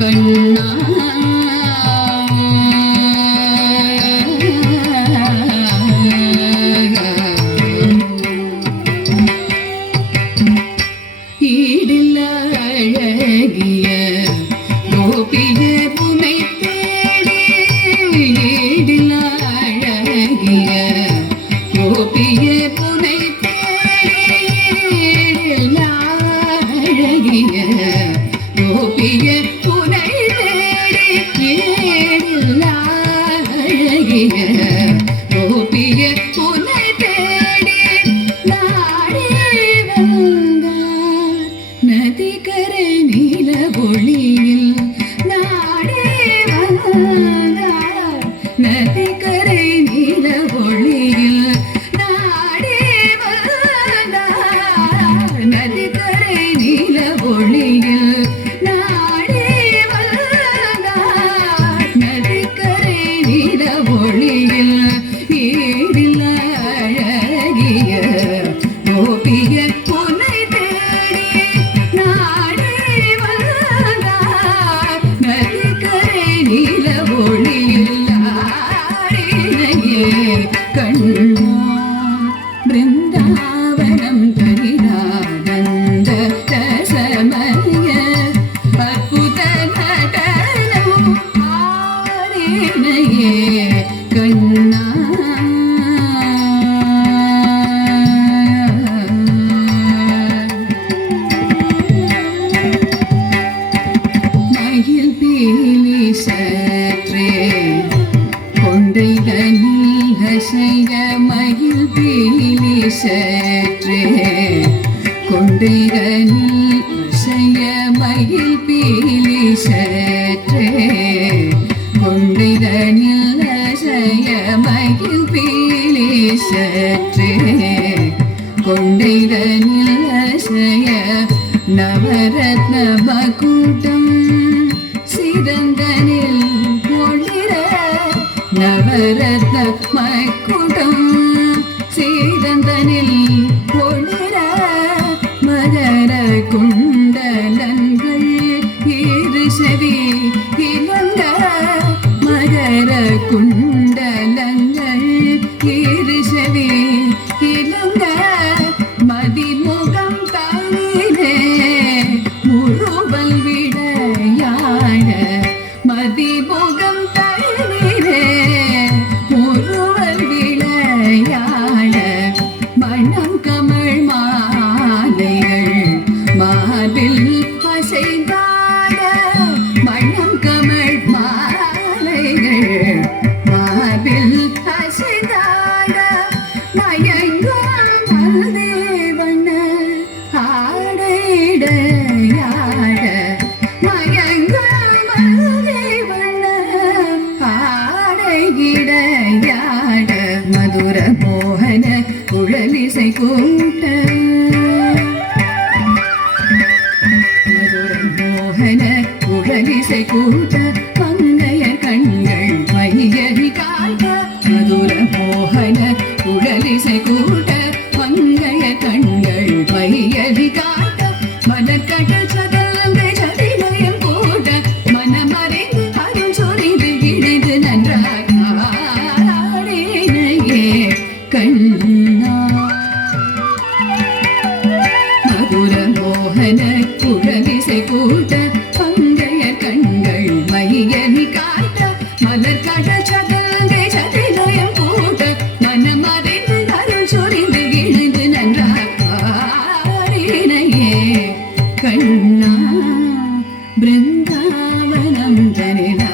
கண்ணா ஈடில்ல அழகிய கோபிய புனை தேடி ஈடில்ல அழகிய கோபிய புனை தேடி அழகிய கோபிய புனை தேடி அழகிய கோபிய புனை தேடி நாடி வந்தார் நதிக்கரை நீல ஒளியில் நாடி வந்தார் நதிக்கரை நீல ஒளியில் நாடி வந்தார் நதிக்கரை நீல ஒளியில் நாடி வந்தார் நதிக்கரை நீல ஒளியில் ஈடில்ல அழகிய கோபிய புனை தேடி நாடி வந்தார் நதிக்கரை நீல ஒளியில் ஆடினையே கண்ணா பிருந்தாவனம் தனிதானந்த ரசமய அற்புத நடனம் ஆடினையே கண்ணா மயில் பீலி சற்றே கொண்டைதனில் அசைய மயில் பீலி சற்றே கொண்டைதனில் அசைய மயில் பீலி சற்றே கொண்டைதனில் அசைய மயில் பீலி சற்றே கொண்டைதனில் அசைய நவரத்ன மகுடம் சிறந்தனில் ஒளிர நவரத்ன மகுடம் சிறந்தனில் ஒளிர மகர குண்டலங்கள் இரு செவி இலங்க மகர குண்டலங்கள் இரு செவி இலங்க மதிமுகம் தானிலே முறுவல் விடையாட மதிமுகம் தானிலே முறுவல் விளையாட மணம் கமழ் மாலைகள் மார்பில் அசைந்தாட மணம் கமழ் மாலைகள் மார்பில் அசைந்தாட மயங்கும் மல்தேவன ஆடைடையாட மயங்கும் மல்தேவன ஆடையிடையாட மதுர மோகன குழலிசை கூட்ட மதுர மோகன குழலிசை கூட்ட மங்கைய கண்கள் மையறி காட்ட மதுர மோகன குழலிசை கூட்ட மங்கைய கண்கள் மையறி காட்ட மலர்கடல் சதலந்தை சதிலயம் கூட்ட மனமறைந்து அருள் சொரிந்து இணைந்து நன்றாக ஆடினையே கண்ணா மதுர மோகன குழலிசை கூட்ட பங்கைய கண்கள் மையறி காட்ட மலர்கடல் சதலந்தை சதிலயம் கூட்ட மனமறைந்து அருள் சொரிந்து இணைந்து நன்றாக ஆடினையே கண்ணா பிருந்தாவனம் தனிதா